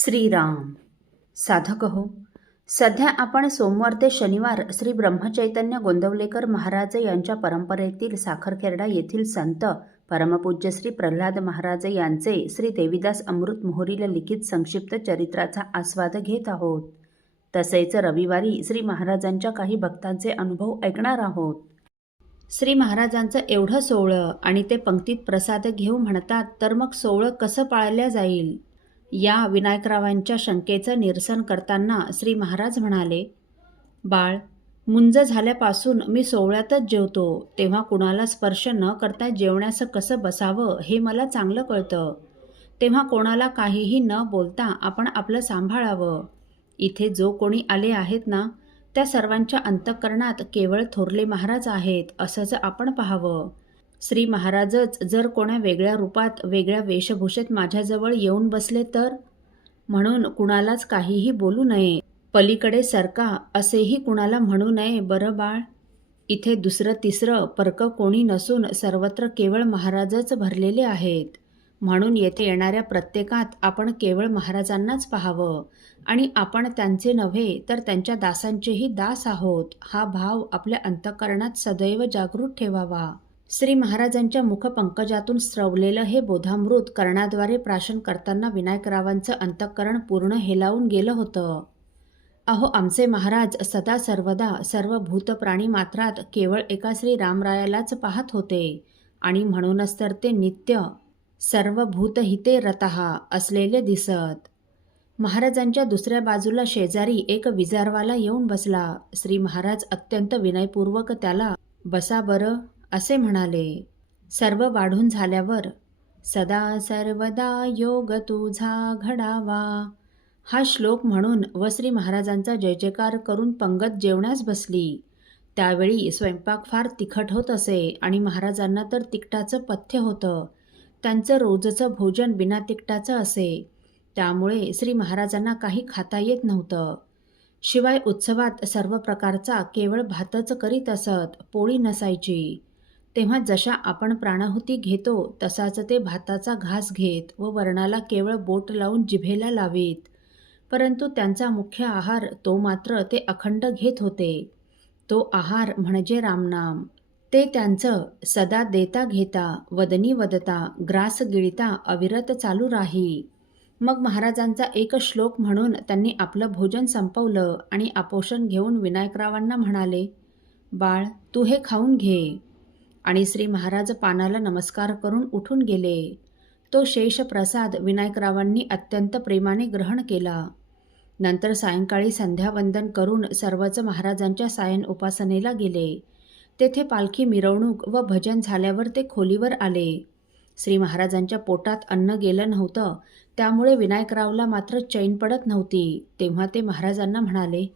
श्रीराम. साधक हो, सध्या आपण सोमवार ते शनिवार श्री ब्रह्मचैतन्य गोंदवलेकर महाराज यांच्या परंपरेतील साखरखेर्डा येथील संत परमपूज्य श्री प्रल्हाद महाराज यांचे श्री देवीदास अमृत मोहोरीला लिखित संक्षिप्त चरित्राचा आस्वाद घेत आहोत. तसेच रविवारी श्री महाराजांच्या काही भक्तांचे अनुभव ऐकणार आहोत. श्री महाराजांचं एवढं सोहळं आणि ते पंक्तीत प्रसाद घेऊ म्हणतात, तर मग सोहळं कसं पाळल्या जाईल? या विनायकरावांच्या शंकेचं निरसन करताना श्री महाराज म्हणाले, बाळ, मुंज झाल्यापासून मी सोहळ्यातच जेवतो, तेव्हा कुणाला स्पर्श न करता जेवण्यास कसं बसावं हे मला चांगलं कळतं. तेव्हा कोणाला काहीही न बोलता आपण आपलं सांभाळावं. इथे जो कोणी आले आहेत ना, त्या सर्वांच्या अंतःकरणात केवळ थोरले महाराज आहेत असंच आपण पाहावं. श्री महाराजच जर कोणा वेगळ्या रूपात वेगळ्या वेशभूषेत माझ्याजवळ येऊन बसले तर? म्हणून कुणालाच काहीही बोलू नये, पलीकडे सरका असेही कुणाला म्हणू नये. बरं बाळ, इथे दुसरं तिसरं परकं कोणी नसून सर्वत्र केवळ महाराजच भरलेले आहेत. म्हणून येथे येणाऱ्या प्रत्येकात आपण केवळ महाराजांनाच पाहावं आणि आपण त्यांचे नव्हे तर त्यांच्या दासांचेही दास आहोत हा भाव आपल्या अंतःकरणात सदैव जागृत ठेवावा. श्री महाराजांच्या मुखपंकजातून स्रवलेलं हे बोधामृत कर्णाद्वारे प्राशन करताना विनायकरावांचं अंतःकरण पूर्ण हेलावून गेलं होतं. अहो, आमचे महाराज सदा सर्वदा सर्व भूतप्राणी मात्रात केवळ एका श्री रामरायालाच पाहत होते आणि म्हणूनच तर ते नित्य सर्व भूतहिते रतः असलेले दिसत. महाराजांच्या दुसऱ्या बाजूला शेजारी एक विजारवाला येऊन बसला. श्री महाराज अत्यंत विनयपूर्वक त्याला बसा बरं असे म्हणाले. सर्व वाढून झाल्यावर सदा सर्वदा योग तुझा घडावा हा श्लोक म्हणून व श्री महाराजांचा जय जयकार करून पंगत जेवण्यास बसली. त्यावेळी स्वयंपाक फार तिखट होत असे आणि महाराजांना तर तिखटाचं पथ्य होतं. त्यांचं रोजचं भोजन बिना तिखटाचं असे, त्यामुळे श्री महाराजांना काही खाता येत नव्हतं. शिवाय उत्सवात सर्व प्रकारचा केवळ भातच करीत असत, पोळी नसायची. तेव्हा जशा आपण प्राणाहुती घेतो तसाच ते भाताचा घास घेत व वरणाला केवळ बोट लावून जिभेला लावीत. परंतु त्यांचा मुख्य आहार तो मात्र ते अखंड घेत होते. तो आहार म्हणजे रामनाम. ते त्यांचं सदा देता घेता वदनी वदता ग्रास गिळता अविरत चालू राही. मग महाराजांचा एक श्लोक म्हणून त्यांनी आपलं भोजन संपवलं आणि आपोषण घेऊन विनायकरावांना म्हणाले, बाळ, तू हे खाऊन घे. आणि श्री महाराज पानाला नमस्कार करून उठून गेले. तो शेष प्रसाद विनायकरावांनी अत्यंत प्रेमाने ग्रहण केला. नंतर सायंकाळी संध्यावंदन करून सर्वच महाराजांच्या सायन उपासनेला गेले. तेथे पालखी मिरवणूक व भजन झाल्यावर ते खोलीवर आले. श्री महाराजांच्या पोटात अन्न गेलं नव्हतं, त्यामुळे विनायकरावला मात्र चैन पडत नव्हती. तेव्हा ते महाराजांना म्हणाले,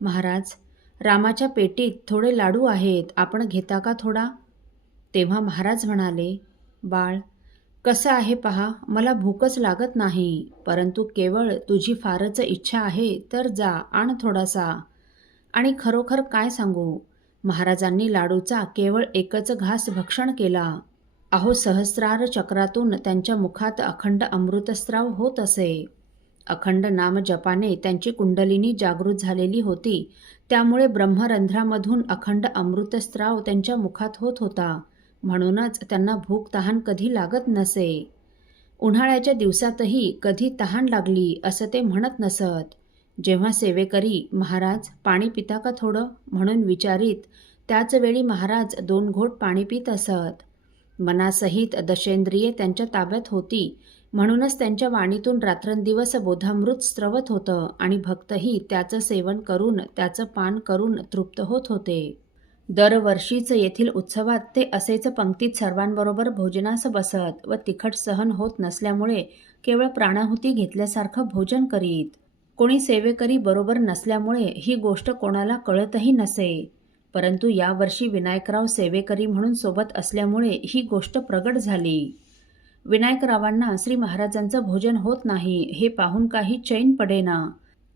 महाराज, रामाच्या पेटीत थोडे लाडू आहेत, आपण घेता का थोडा? तेव्हा महाराज म्हणाले, बाळ, कसं आहे पहा, मला भूकच लागत नाही, परंतु केवळ तुझी फारच इच्छा आहे तर जा आण थोडासा. आणि खरोखर काय सांगू, महाराजांनी लाडूचा केवळ एकच घास भक्षण केला. अहो, सहस्रार चक्रातून त्यांच्या मुखात अखंड अमृतस्राव होत असे. अखंड नाम जपाने त्यांची कुंडलिनी जागृत झालेली होती, त्यामुळे ब्रह्मरंध्रामधून अखंड अमृतस्राव त्यांच्या मुखात होत होता. म्हणूनच त्यांना भूक तहान कधी लागत नसे. उन्हाळ्याच्या दिवसातही कधी तहान लागली असं ते म्हणत नसत. जेव्हा सेवेकरी, महाराज पाणी पिता का थोडं म्हणून विचारीत, त्याच वेळी महाराज 2 घोट पाणी पित असत. मनासहित दशेंद्रिये त्यांच्या ताब्यात होती, म्हणूनच त्यांच्या वाणीतून रात्रंदिवस बोधामृत स्रवत होतं आणि भक्तही त्याचं सेवन करून त्याचं पान करून तृप्त होत होते. दरवर्षीच येथील उत्सवात ते असेच पंक्तीत सर्वांबरोबर भोजनास बसत व तिखट सहन होत नसल्यामुळे केवळ प्राणाहुती घेतल्यासारखं भोजन करीत. कोणी सेवेकरी बरोबर नसल्यामुळे ही गोष्ट कोणाला कळतही नसे. परंतु यावर्षी विनायकराव सेवेकरी म्हणून सोबत असल्यामुळे ही गोष्ट प्रगट झाली. विनायकरावांना श्री महाराजांचं भोजन होत नाही हे पाहून काही चैन पडेना.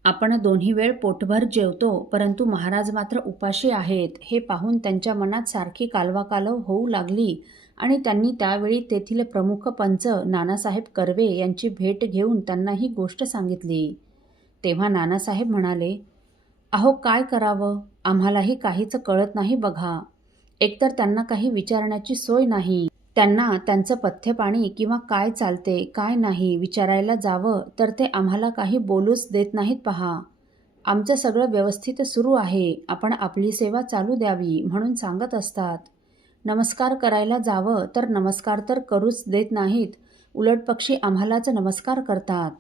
आपण दोन्ही वेळ पोटभर जेवतो, परंतु महाराज मात्र उपाशी आहेत हे पाहून त्यांच्या मनात सारखी कालवाकालव होऊ लागली आणि त्यांनी त्यावेळी तेथील प्रमुख पंच नानासाहेब कर्वे यांची भेट घेऊन त्यांना ही गोष्ट सांगितली. तेव्हा नानासाहेब म्हणाले, अहो काय करावं, आम्हालाही काहीच कळत नाही बघा. एकतर त्यांना काही विचारण्याची सोय नाही. त्यांना त्यांचं पथ्यपाणी किंवा काय चालते काय नाही विचारायला जावं तर ते आम्हाला काही बोलूच देत नाहीत पहा. आमचं सगळं व्यवस्थित सुरू आहे, आपण आपली सेवा चालू द्यावी म्हणून सांगत असतात. नमस्कार करायला जावं तर नमस्कार तर करूच देत नाहीत, उलट पक्षी आम्हालाच नमस्कार करतात.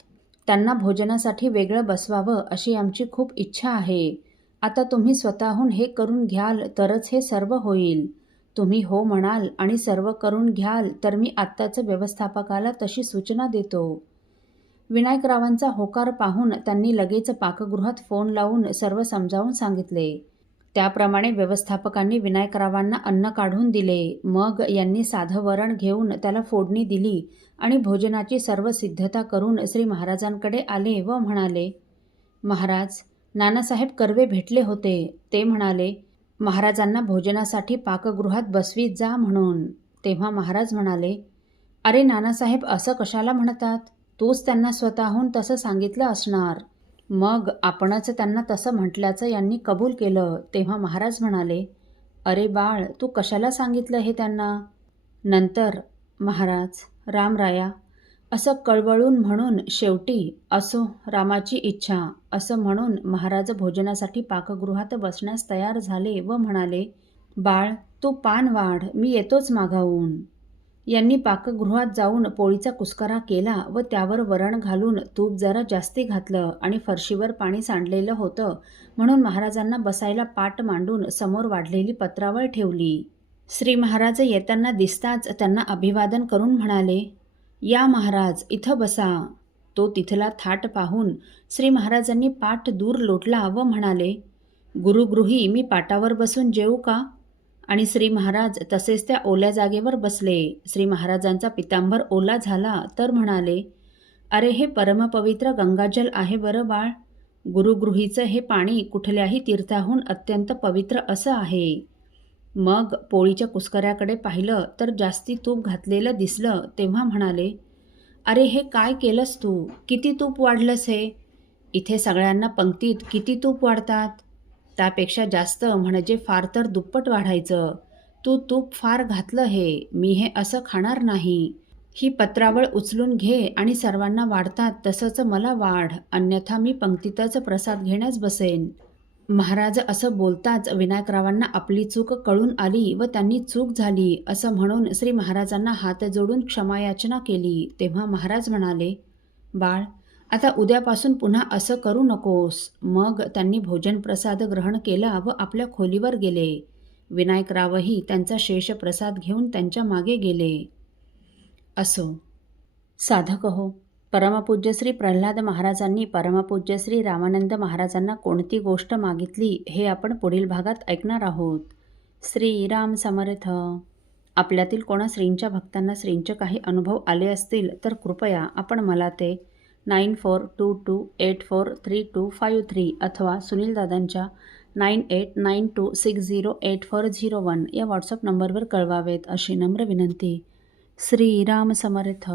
त्यांना भोजनासाठी वेगळं बसवावं अशी आमची खूप इच्छा आहे. आता तुम्ही स्वतःहून हे करून घ्याल तरच हे सर्व होईल. तुम्ही हो म्हणाल आणि सर्व करून घ्याल तर मी आत्ताच व्यवस्थापकाला तशी सूचना देतो. विनायकरावांचा होकार पाहून त्यांनी लगेच पाकगृहात फोन लावून सर्व समजावून सांगितले. त्याप्रमाणे व्यवस्थापकांनी विनायकरावांना अन्न काढून दिले. मग यांनी साधं वरण घेऊन त्याला फोडणी दिली आणि भोजनाची सर्व सिद्धता करून श्री महाराजांकडे आले व म्हणाले, महाराज, नानासाहेब कर्वे भेटले होते. ते म्हणाले, महाराजांना भोजनासाठी पाकगृहात बसवीत जा म्हणून. तेव्हा महाराज म्हणाले, अरे नानासाहेब असं कशाला म्हणतात, तूच त्यांना स्वतःहून तसं सांगितलं असणार. मग आपणच त्यांना तसं म्हटल्याचं यांनी कबूल केलं. तेव्हा महाराज म्हणाले, अरे बाळ, तू कशाला सांगितलं हे त्यांना. नंतर महाराज, रामराया असं कळवळून म्हणून शेवटी असो रामाची इच्छा असं म्हणून महाराज भोजनासाठी पाकगृहात बसण्यास तयार झाले व म्हणाले, बाळ, तू पान वाढ, मी येतोच मागावून. यांनी पाकगृहात जाऊन पोळीचा कुस्करा केला व त्यावर वरण घालून तूप जरा जास्ती घातलं आणि फरशीवर पाणी सांडलेलं होतं म्हणून महाराजांना बसायला पाट मांडून समोर वाढलेली पत्रावळ ठेवली. श्री महाराज येताना दिसताच त्यांना अभिवादन करून म्हणाले, या महाराज, इथं बसा. तो तिथला थाट पाहून श्री महाराजांनी पाट दूर लोटला व म्हणाले, गुरुगृही मी पाटावर बसून जेवू का. आणि श्री महाराज तसेच त्या ओल्या जागेवर बसले. श्री महाराजांचा पितांबर ओला झाला तर म्हणाले, अरे हे परमपवित्र गंगाजल आहे बरं बाळ. गुरुगृहीचं हे पाणी कुठल्याही तीर्थाहून अत्यंत पवित्र असं आहे. मग पोळीच्या कुस्कऱ्याकडे पाहिलं तर जास्ती तूप घातलेलं दिसलं. तेव्हा म्हणाले, अरे हे काय केलंस तू, किती तूप वाढलंस हे. इथे सगळ्यांना पंक्तीत किती तूप वाढतात, त्यापेक्षा जास्त म्हणजे फार तर दुप्पट वाढायचं. तू तूप फार घातलं हे, मी हे असं खाणार नाही. ही पत्रावळ उचलून घे आणि सर्वांना वाढतात तसंच मला वाढ, अन्यथा मी पंक्तीतच प्रसाद घेण्यास बसेन. महाराज असं बोलताच विनायकरावांना आपली चूक कळून आली व त्यांनी चूक झाली असं म्हणून श्री महाराजांना हात जोडून क्षमायाचना केली. तेव्हा महाराज म्हणाले, बाळ, आता उद्यापासून पुन्हा असं करू नकोस. मग त्यांनी भोजन प्रसाद ग्रहण केला व आपल्या खोलीवर गेले. विनायकरावही त्यांचा शेष प्रसाद घेऊन त्यांच्या मागे गेले. असो साधक हो, परमपूज्य श्री प्रल्हाद महाराजांनी परमपूज्य श्री रामानंद महाराजांना कोणती गोष्ट मागितली हे आपण पुढील भागात ऐकणार आहोत. श्रीराम समर्थ. आपल्यातील कोणा श्रींच्या भक्तांना श्रींचे काही अनुभव आले असतील तर कृपया आपण मला ते 9422843253 अथवा सुनील दादांच्या 9892608401 या व्हॉट्सअप नंबरवर कळवावेत अशी नम्र विनंती. श्रीराम समर्थ.